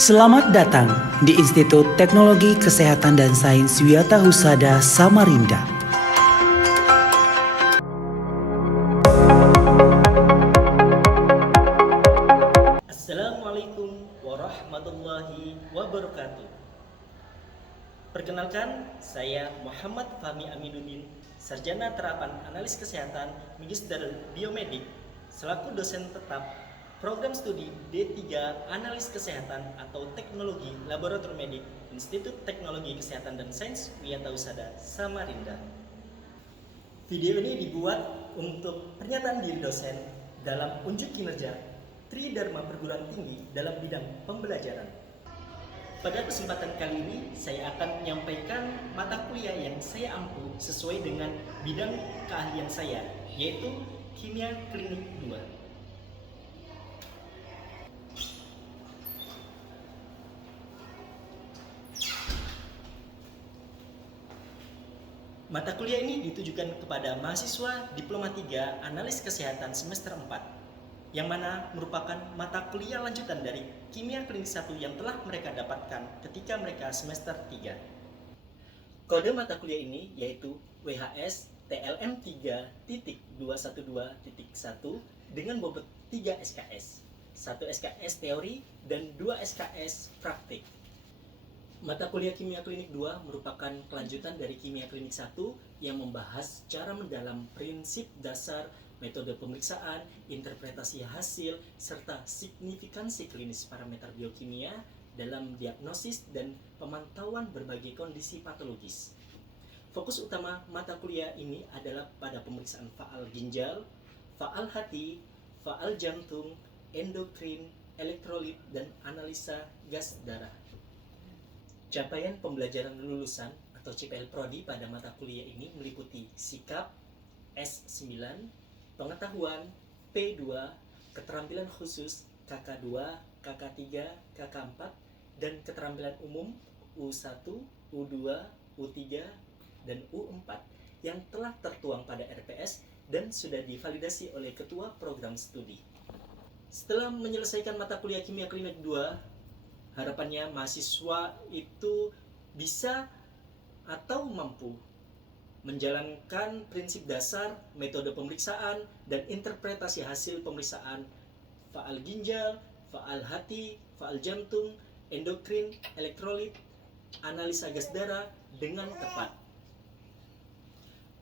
Selamat datang di Institut Teknologi Kesehatan dan Sains Wiyata Husada Samarinda. Assalamualaikum warahmatullahi wabarakatuh. Perkenalkan, saya Muhammad Fahmi Aminuddin, Sarjana Terapan Analis Kesehatan Magister Biomedik, selaku dosen tetap Program Studi D3 Analis Kesehatan atau Teknologi Laboratorium Medik Institut Teknologi Kesehatan dan Sains Wiyata Husada Samarinda. Video ini dibuat untuk pernyataan diri dosen dalam unjuk kinerja Tridharma Perguruan Tinggi dalam bidang pembelajaran. Pada kesempatan kali ini, saya akan menyampaikan mata kuliah yang saya ampu sesuai dengan bidang keahlian saya, yaitu Kimia Klinik 2. Mata kuliah ini ditujukan kepada mahasiswa Diploma 3 Analis Kesehatan semester 4, yang mana merupakan mata kuliah lanjutan dari Kimia Klinik 1 yang telah mereka dapatkan ketika mereka semester 3. Kode mata kuliah ini yaitu WHS TLM 3.212.1 dengan bobot 3 SKS, 1 SKS teori dan 2 SKS praktik. Mata kuliah Kimia Klinik 2 merupakan kelanjutan dari Kimia Klinik 1 yang membahas cara mendalam prinsip dasar, metode pemeriksaan, interpretasi hasil, serta signifikansi klinis parameter biokimia dalam diagnosis dan pemantauan berbagai kondisi patologis. Fokus utama mata kuliah ini adalah pada pemeriksaan faal ginjal, faal hati, faal jantung, endokrin, elektrolit, dan analisa gas darah. Capaian pembelajaran lulusan atau CPL Prodi pada mata kuliah ini meliputi sikap S9, pengetahuan P2, keterampilan khusus KK2, KK3, KK4, dan keterampilan umum U1, U2, U3, dan U4 yang telah tertuang pada RPS dan sudah divalidasi oleh Ketua Program Studi. Setelah menyelesaikan mata kuliah Kimia Klinik 2, harapannya mahasiswa itu bisa atau mampu menjalankan prinsip dasar, metode pemeriksaan, dan interpretasi hasil pemeriksaan faal ginjal, faal hati, faal jantung, endokrin, elektrolit, analisa gas darah dengan tepat.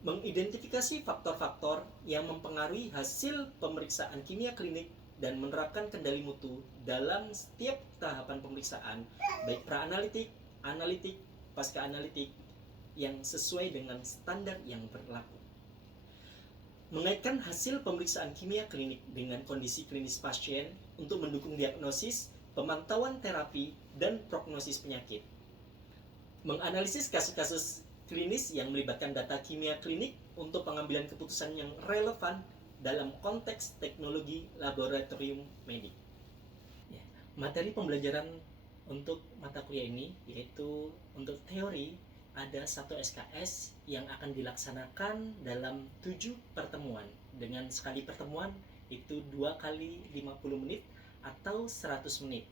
Mengidentifikasi faktor-faktor yang mempengaruhi hasil pemeriksaan kimia klinik dan menerapkan kendali mutu dalam setiap tahapan pemeriksaan, baik pra-analitik, analitik, pasca-analitik, yang sesuai dengan standar yang berlaku. Mengaitkan hasil pemeriksaan kimia klinik dengan kondisi klinis pasien untuk mendukung diagnosis, pemantauan terapi, dan prognosis penyakit. Menganalisis kasus-kasus klinis yang melibatkan data kimia klinik untuk pengambilan keputusan yang relevan dalam konteks teknologi laboratorium medik. Materi pembelajaran untuk mata kuliah ini yaitu untuk teori ada 1 SKS yang akan dilaksanakan dalam 7 pertemuan dengan sekali pertemuan itu 2 kali 50 menit atau 100 menit.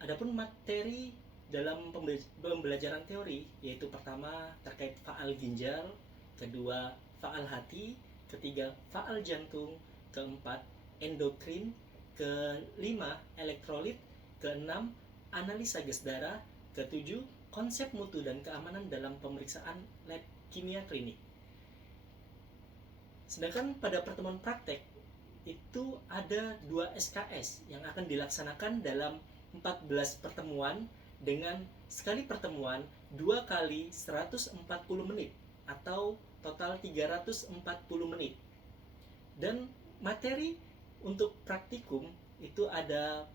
Adapun materi dalam pembelajaran teori yaitu pertama terkait faal ginjal, kedua faal hati, ketiga faal jantung, keempat endokrin, kelima elektrolit, keenam analisa gas darah, ketujuh konsep mutu dan keamanan dalam pemeriksaan lab kimia klinik. Sedangkan pada pertemuan praktek itu ada 2 SKS yang akan dilaksanakan dalam 14 pertemuan dengan sekali pertemuan 2 kali 140 menit atau total 340 menit. Dan materi untuk praktikum itu ada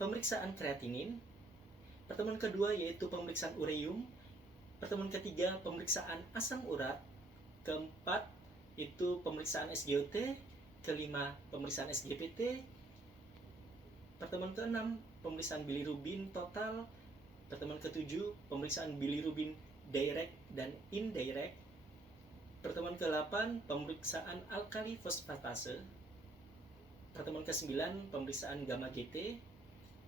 pemeriksaan kreatinin, pertemuan kedua yaitu pemeriksaan ureum, pertemuan ketiga pemeriksaan asam urat, keempat itu pemeriksaan SGOT, kelima pemeriksaan SGPT, pertemuan keenam pemeriksaan bilirubin total, pertemuan ketujuh pemeriksaan bilirubin direct dan indirect, pertemuan ke-8 pemeriksaan alkali fosfatase, pertemuan ke-9 pemeriksaan gamma GT,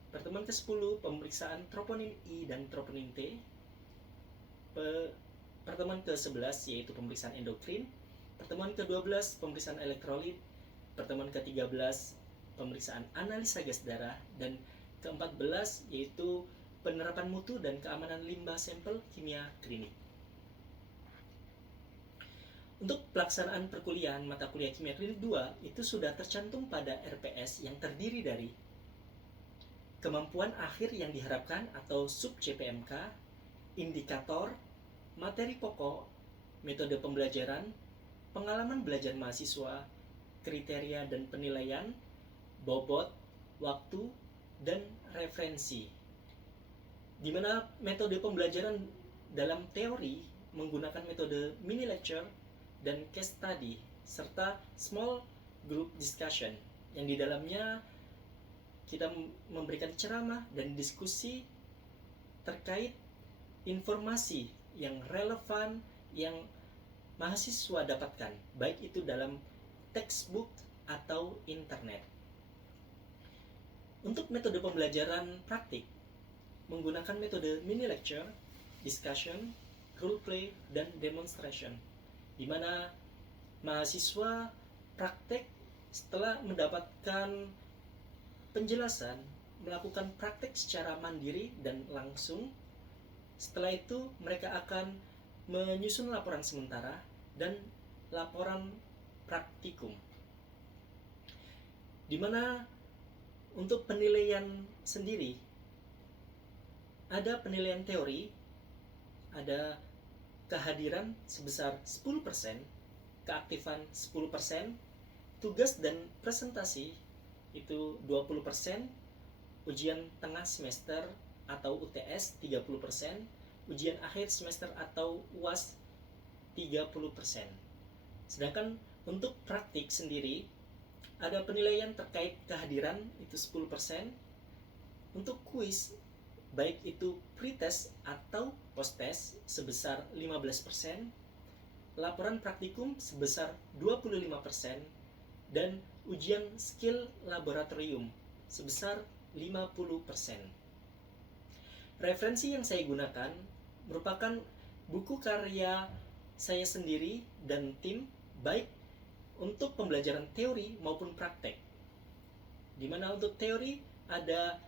pertemuan ke-10 pemeriksaan troponin I dan troponin T, pertemuan ke-11 yaitu pemeriksaan endokrin, pertemuan ke-12 pemeriksaan elektrolit, pertemuan ke-13 pemeriksaan analisa gas darah, dan ke-14 yaitu penerapan mutu dan keamanan limbah sampel kimia klinik. Untuk pelaksanaan perkuliahan mata kuliah kimia klinik 2 itu sudah tercantum pada RPS yang terdiri dari kemampuan akhir yang diharapkan atau sub CPMK, indikator, materi pokok, metode pembelajaran, pengalaman belajar mahasiswa, kriteria dan penilaian, bobot, waktu, dan referensi. Di mana metode pembelajaran dalam teori menggunakan metode mini lecture dan case study serta small group discussion yang di dalamnya kita memberikan ceramah dan diskusi terkait informasi yang relevan yang mahasiswa dapatkan, baik itu dalam textbook atau internet. Untuk metode pembelajaran praktik menggunakan metode mini lecture, discussion, role play, dan demonstration, di mana mahasiswa praktek setelah mendapatkan penjelasan melakukan praktek secara mandiri dan langsung. Setelah itu mereka akan menyusun laporan sementara dan laporan praktikum, di mana untuk penilaian sendiri ada penilaian teori, ada kehadiran sebesar 10%, keaktifan 10%, tugas dan presentasi itu 20%, ujian tengah semester atau UTS 30%, ujian akhir semester atau UAS 30%. Sedangkan untuk praktik sendiri ada penilaian terkait kehadiran itu 10%, untuk kuis baik itu pretest atau posttest sebesar 15%, laporan praktikum sebesar 25%, dan ujian skill laboratorium sebesar 50%. Referensi yang saya gunakan merupakan buku karya saya sendiri dan tim, baik untuk pembelajaran teori maupun praktek. Di mana untuk teori ada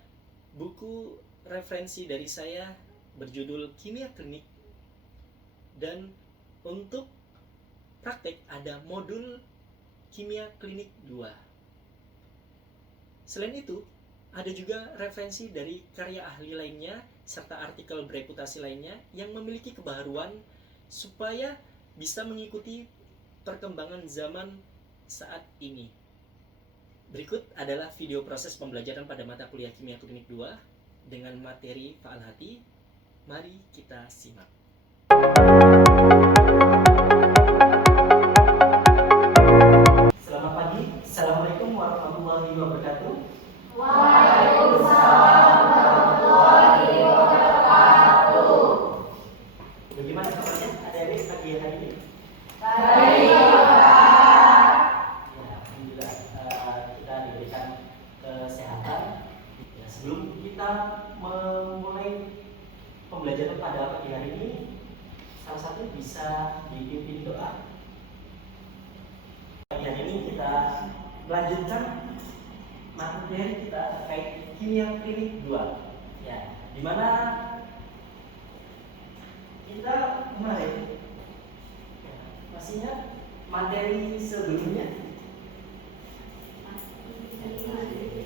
buku referensi dari saya berjudul Kimia Klinik, dan untuk praktek ada modul Kimia Klinik 2. Selain itu, ada juga referensi dari karya ahli lainnya serta artikel bereputasi lainnya yang memiliki kebaharuan supaya bisa mengikuti perkembangan zaman saat ini. Berikut adalah video proses pembelajaran pada mata kuliah Kimia Klinik 2 dengan materi Faal Hati. Mari kita simak. Selamat pagi. Assalamualaikum warahmatullahi wabarakatuh. Waalaikumsalam warahmatullahi wabarakatuh. Bagaimana kabarnya adik-adik pagi hari ini? Baik, Pak. Ya, alhamdulillah kita diberikan kesehatan. Ya, sebelum kita memulai pembelajaran pada pagi hari ini, salah satu bisa dipimpin doa. Pagi hari ini kita melanjutkan materi kita terkait Kimia Klinik 2. Ya, di mana kita kemarin masih ingat materi sebelumnya?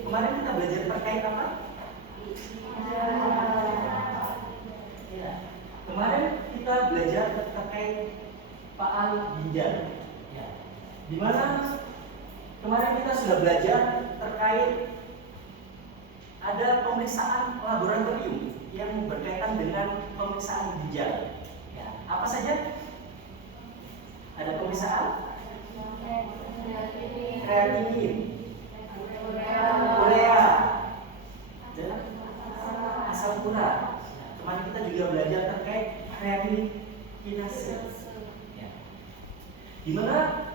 Kemarin kita belajar terkait apa? Ya, kemarin kita belajar terkait faal ginjal. Ya, di mana kemarin kita sudah belajar terkait ada pemeriksaan laboratorium yang berkaitan dengan pemeriksaan ginjal. Ya, apa saja? Ada pemeriksaan kreatinin, urea, dan asam urat. Nah, kemarin kita juga belajar terkait kreatinin kinase. Ya. Di mana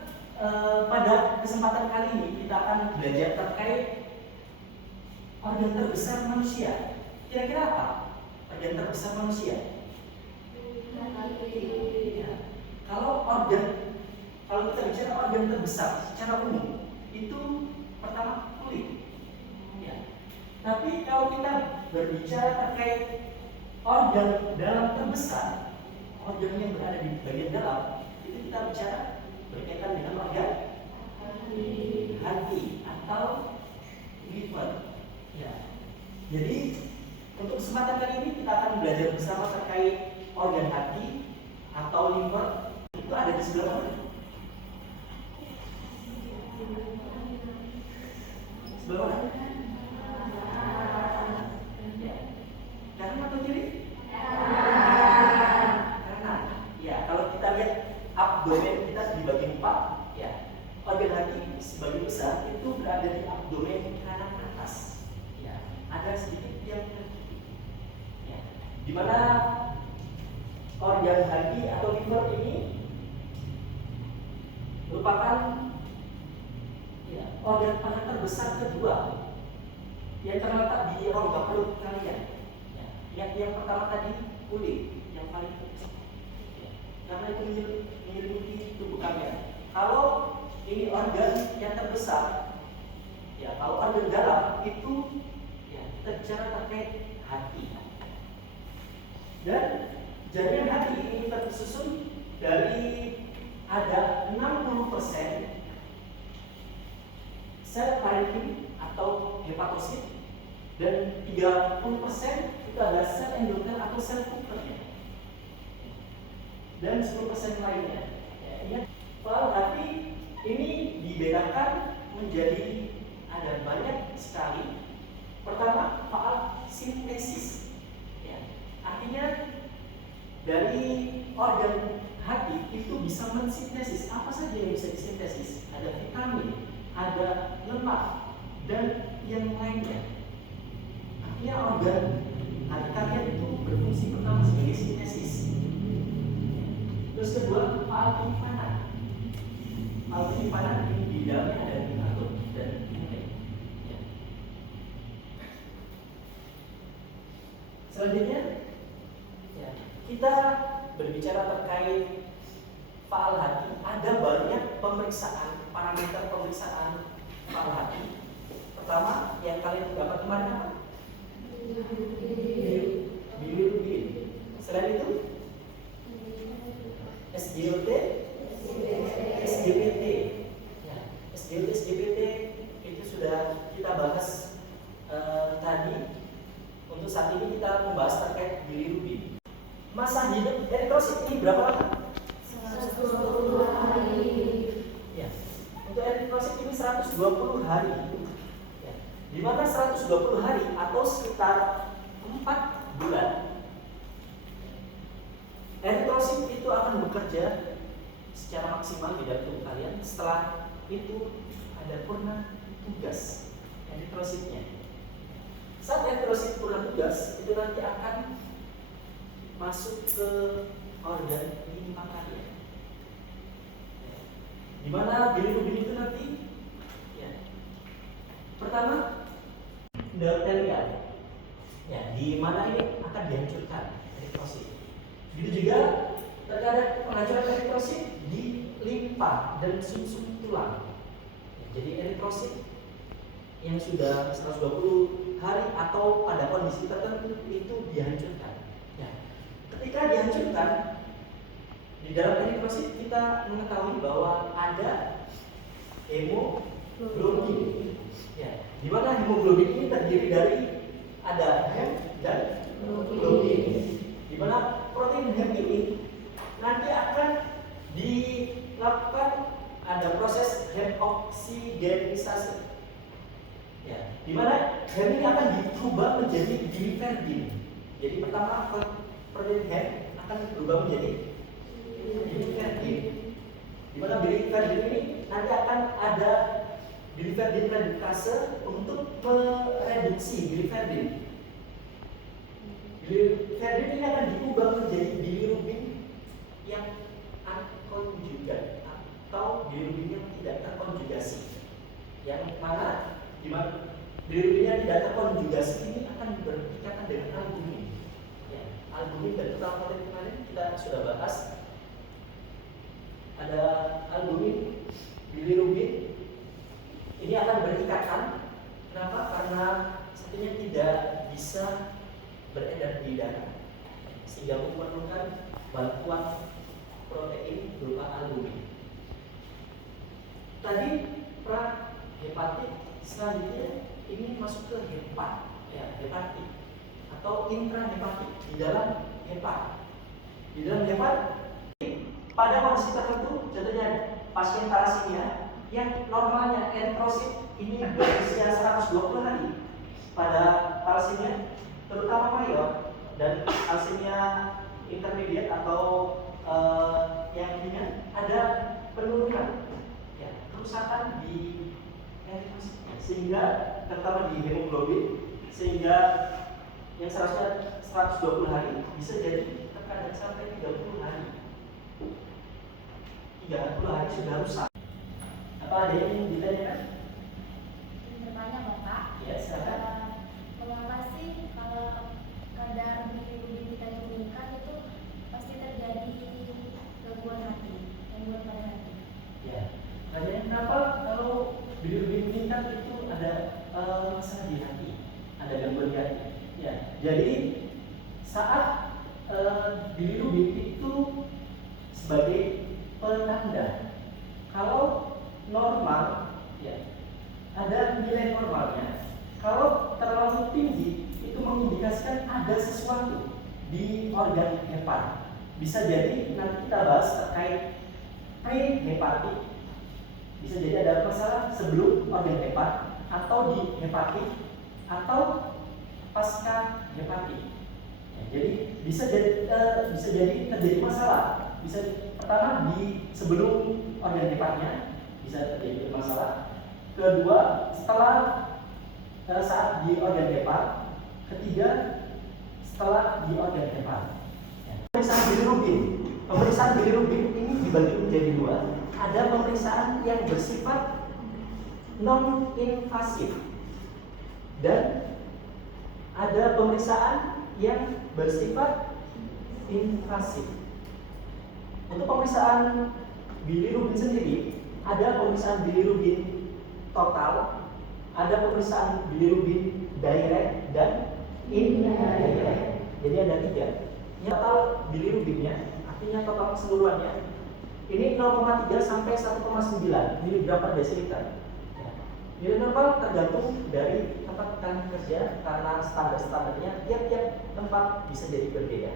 pada kesempatan kali ini kita akan belajar terkait organ terbesar manusia. Kira-kira apa organ terbesar manusia? Ya. Kalau kita bicara organ terbesar secara umum itu pertama kulit. Ya. Tapi kalau kita berbicara terkait organ dalam terbesar, organ yang berada di bagian dalam, itu kita bicara berkaitan dengan organ hati atau liver. Ya. Jadi untuk kesempatan kali ini kita akan belajar bersama terkait organ hati atau liver. Itu ada di sebelah mana? Sebelah mana? Ya. Kanan atau kiri? Kanan. Ya, kalau kita lihat abdomen kita di bagian 4, ya. Organ hati sebagian besar itu berada di abdomen kanan atas. Ya, ada sedikit yang ya. Di mana organ hati atau liver ini merupakan ya, organ paling terbesar kedua yang terletak di rongga perut kalian. Ya, yang pertama tadi kulit yang paling kecil, ya, karena itu menyelimuti tubuh kalian. Kalau ini organ yang terbesar, ya, kalau organ dalam itu ya, kita bicara terkait hati. Dan jaringan hati ini tersusun dari ada 60% sel parenkim atau hepatosit dan 30% itu adalah sel endokrin atau sel Kupfernya dan 10% lainnya. Ya, ingat, kalau hati ini dibedakan menjadi ada banyak sekali. Pertama, faal sintesis. Ya, artinya dari organ hati itu bisa mensintesis apa saja yang bisa disintesis. Ada vitamin, ada lemak, dan yang lainnya. Artinya organ hati kalian itu berfungsi pertama sebagai sintesis. Terus kedua, faal penyimpanan. Faal penyimpanan ini di dalamnya ada glukagon dan lain. Ya. Selanjutnya, ya, kita berbicara terkait faal hati. Ada banyak pemeriksaan, parameter pemeriksaan faal hati. Pertama, yang kalian dapat kemarin apa? Bilirubin. Selain itu, SGLT, SGPT. Ya, SGLT, SGPT itu sudah kita bahas tadi. Untuk saat ini kita membahas terkait bilirubin. Masa hidup eritrosit ini berapa lama? 120 hari. Ya. Untuk eritrosit ini 120 hari. Ya. Di mana 120 hari atau sekitar 4 bulan. Eritrosit itu akan bekerja secara maksimal di dalam tubuh kalian. Setelah itu ada purna tugas eritrositnya. Saat eritrosit purna tugas itu nanti akan masuk ke organ limpa kalian. Di mana bilirubin itu nanti ya, pertama endotelial. Ya, di mana ini akan dihancurkan eritrosit. Begitu juga terkadang penghancuran eritrosit di limpa dan sumsum tulang. Ya, jadi eritrosit yang sudah 120 hari atau pada kondisi tertentu itu dihancurkan. Ya, ketika dihancurkan di dalam eritrosit kita mengetahui bahwa ada hemoglobin. Ya, di mana hemoglobin ini terdiri dari ada hem dan globin. Di mana protein hem ini nanti akan dilakukan ada proses hemoksigenisasi. Ya, di mana hem ini akan diubah menjadi biliverdin. Jadi pertama protein hem akan berubah menjadi biliverdin. Di mana biliverdin ini nanti akan ada biliverdin redukase untuk mereduksi biliverdin. Biliverdin ini akan diubah menjadi bilirubin yang unconjugate atau bilirubin yang yang mana bilirubinnya tidak terkonjugasi ini akan berikatan dengan albumin. Ya, albumin dan total protein kemarin kita sudah bahas. Ada albumin, bilirubin, ini akan berikatan. Kenapa? Karena satunya tidak bisa beredar di darah, sehingga memerlukan bantuan protein berupa albumin. Tadi prahepatik, selanjutnya ini masuk ke hepat, ya, hepatik atau intrahepatik di dalam hepat. Di dalam hepat pada kondisi tertentu, contohnya pasien thalassemia yang normalnya eritrosit ini berusia 120 hari pada thalassemia terutama mayor dan thalassemia intermediate atau yang ringan ada penurunan, ya, kerusakan di eritrositnya sehingga terutama di hemoglobin, sehingga yang seharusnya 120 hari bisa jadi terkadang sampai 30 hari. 30 hari sudah rusak. Apa ada yang ingin ditanyakan? Bertanya Bapak. Ya, silakan. Mengapa sih kalau kadar bilirubin kita yang meningkat itu pasti terjadi gangguan pada hati? Ya, tanya kenapa kalau bilirubin meningkat itu ada masalah di hati, ada gangguan di hati. Ya, jadi saat bilirubin itu sebagai penanda kalau normal, ya, ada nilai normalnya. Kalau terlalu tinggi itu mengindikasikan ada sesuatu di organ hepat. Bisa jadi nanti kita bahas terkait prehepatik. Bisa jadi ada masalah sebelum organ hepat atau di hepatik atau pasca hepatik. Ya, jadi bisa jadi terjadi masalah. Bisa pertama di sebelum organ hepatnya bisa terjadi masalah. Kedua, setelah saat di organ hepat. Ketiga, setelah di organ hepat. Ya. Pemeriksaan bilirubin ini dibagi menjadi dua. Ada pemeriksaan yang bersifat non-invasif dan ada pemeriksaan yang bersifat invasif. Untuk pemeriksaan bilirubin sendiri, ada pemeriksaan bilirubin total, ada pemeriksaan bilirubin direct dan indirect. Jadi ada tiga. Total bilirubinnya, artinya total keseluruhannya, ini 0,3 sampai 1,9 mg per desiliter. Nilai normal tergantung dari tempat kalian kerja karena standarnya tiap-tiap tempat bisa jadi berbeda.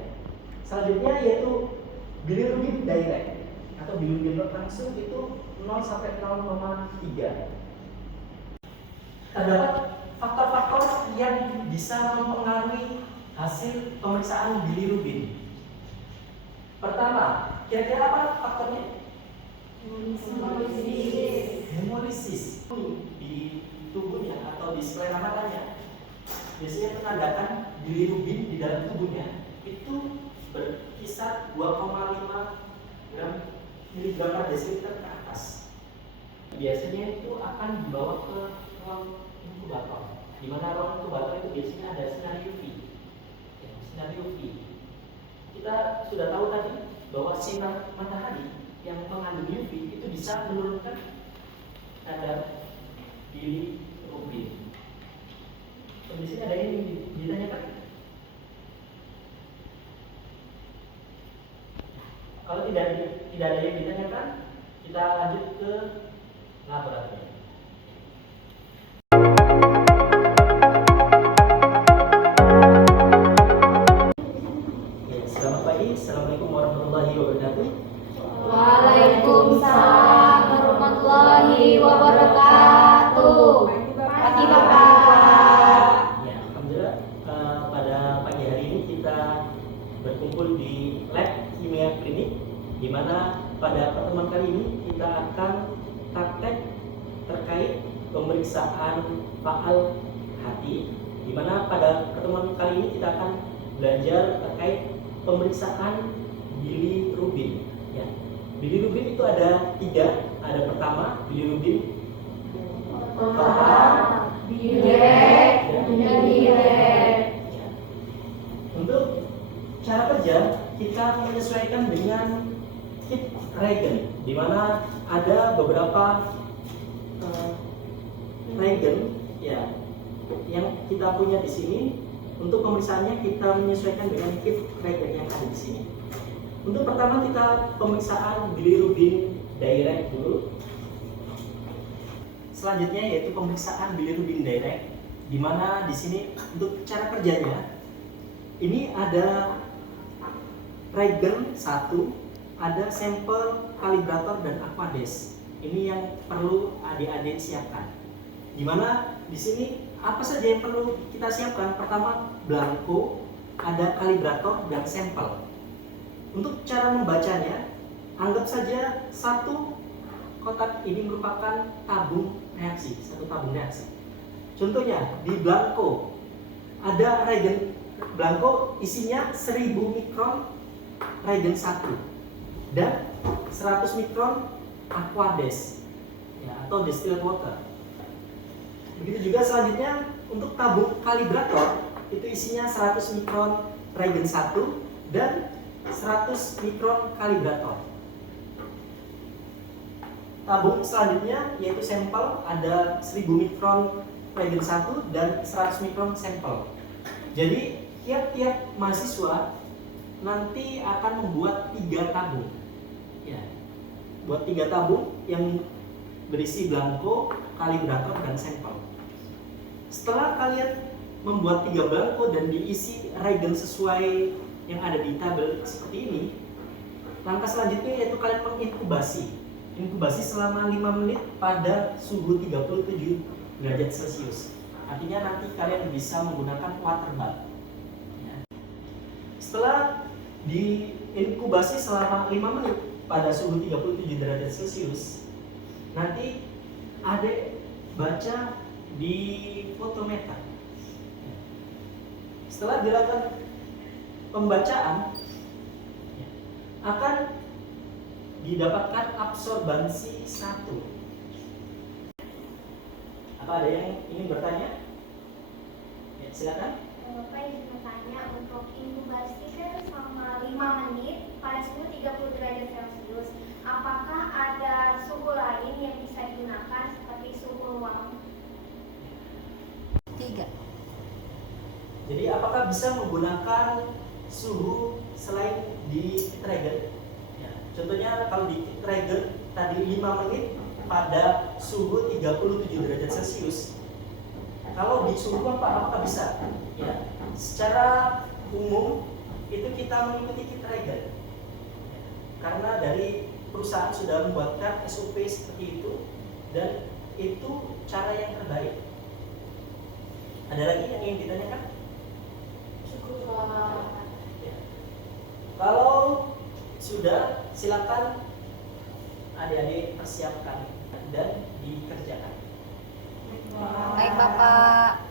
Selanjutnya yaitu bilirubin direct atau bilirubin langsung itu 0 sampai 0,3. Terdapat faktor-faktor yang bisa mempengaruhi hasil pemeriksaan bilirubin. Pertama, kira-kira apa faktornya? Hemolisis di tubuhnya atau di selera matanya biasanya menandakan bilirubin di dalam tubuhnya itu berkisar 2,5 mg per desiliter ke atas. Biasanya itu akan dibawa ke ruang inkubator, di mana ruang inkubator itu biasanya ada sinar UV. Ya, sinar UV. Kita sudah tahu tadi bahwa sinar matahari yang mengandung UV itu bisa menurunkan kadar bilirubin. Di sini ada yang ditanyakan? Kalau tidak ada yang ditanyakan, kita lanjut ke laboratorium. Selamat pagi, assalamualaikum warahmatullahi wabarakatuh. Waalaikumsalam warahmatullahi wabarakatuh. Pagi Bapak. Ya, alhamdulillah pada pagi hari ini kita berkumpul di lab kimia klinik, di mana pada pertemuan kali ini kita akan praktek terkait pemeriksaan faal hati, di mana pada pertemuan kali ini kita akan belajar terkait pemeriksaan bilirubin. Ya. Bilirubin itu ada tiga. Ada pertama bilirubin direct, indirect. Untuk cara kerja, kita menyesuaikan dengan kit reagen, di mana ada beberapa reagen ya yang kita punya di sini. Untuk pemeriksaannya kita menyesuaikan dengan kit reagen yang ada di sini. Untuk pertama kita pemeriksaan bilirubin direct dulu. Selanjutnya yaitu pemeriksaan bilirubin direct, di mana di sini untuk cara kerjanya ini ada reagen 1, ada sampel kalibrator dan aquades. Ini yang perlu adik-adik siapkan. Di mana di sini apa saja yang perlu kita siapkan? Pertama, blanko, ada kalibrator dan sampel. Untuk cara membacanya, anggap saja satu kotak ini merupakan tabung reaksi, satu tabung reaksi. Contohnya di blanko ada reagen blanko isinya 1000 mikron reagen 1 dan 100 mikron aquades ya, atau distilled water. Begitu juga selanjutnya untuk tabung kalibrator itu isinya 100 mikron reagen 1 dan 100 mikron kalibrator. Tabung selanjutnya yaitu sampel ada 1000 mikron reagen 1 dan 100 mikron sampel. Jadi tiap-tiap mahasiswa nanti akan membuat 3 tabung. Ya. Buat 3 tabung yang berisi blanko, kalibrator dan sampel. Setelah kalian membuat 3 blanko dan diisi reagen sesuai yang ada di tabel seperti ini, langkah selanjutnya yaitu kalian menginkubasi. Inkubasi selama 5 menit pada suhu 37 derajat Celcius. Artinya nanti kalian bisa menggunakan water bath. Ya. Setelah diinkubasi selama 5 menit pada suhu 37 derajat Celcius, nanti adik baca di fotometer. Setelah dilakukan pembacaan, akan didapatkan absorbansi 1. Apa ada yang ingin bertanya? Ya, silakan. Bapak izin bertanya, untuk inkubasi kan selama 5 menit pada suhu 30 derajat Celcius, apakah ada suhu lain yang bisa digunakan seperti suhu ruang? 3. Jadi apakah bisa menggunakan suhu selain di trigger? Ya, contohnya kalau di trigger tadi 5 menit pada suhu 37 derajat Celcius. Kalau di suhu apakah bisa? Ya, secara umum itu kita mengikuti trigger. Karena dari perusahaan sudah membuatkan SOP seperti itu dan itu cara yang terbaik. Ada lagi yang ingin ditanyakan? Ya. Kalau sudah, silakan adik-adik persiapkan dan dikerjakan. Baik, Bapak.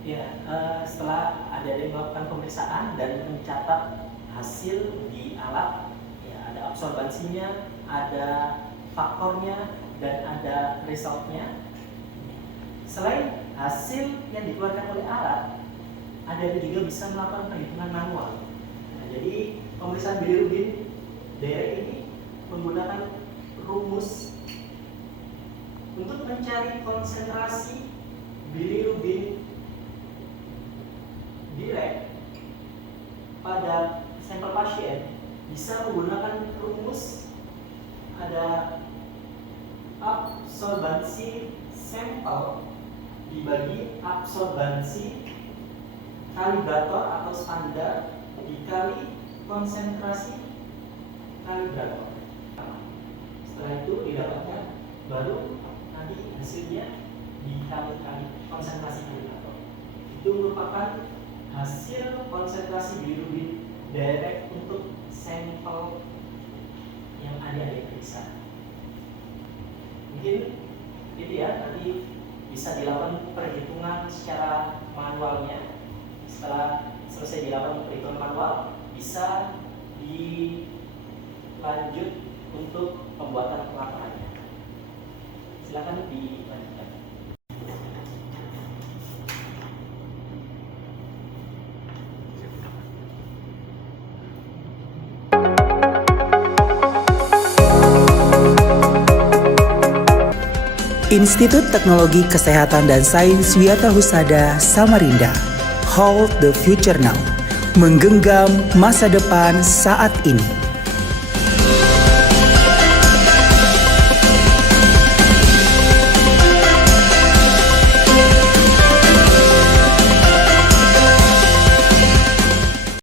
Ya, setelah adik-adik melakukan pemeriksaan dan mencatat hasil di alat, ya ada absorbansinya, ada faktornya, dan ada resultnya. Selain hasil yang dikeluarkan oleh alat, ada juga bisa melakukan perhitungan manual. Nah, jadi pemeriksaan bilirubin direct ini menggunakan rumus untuk mencari konsentrasi bilirubin direct pada sampel pasien bisa menggunakan rumus ada absorbansi sampel dibagi absorbansi kalibrator atau standar dikali konsentrasi kalibrator. Setelah itu didapatkan, baru nanti hasilnya dikali-kali konsentrasi kalibrator. Itu merupakan hasil konsentrasi bilirubin direct untuk sampel yang ada di periksa. Mungkin itu ya, nanti bisa dilakukan perhitungan secara manualnya. Setelah selesai dilakukan perhitungan manual, bisa dilanjut untuk pembuatan laporannya. Silakan dilanjutkan. Institut Teknologi Kesehatan dan Sains Wiyata Husada Samarinda. Hold the future now. Menggenggam masa depan saat ini.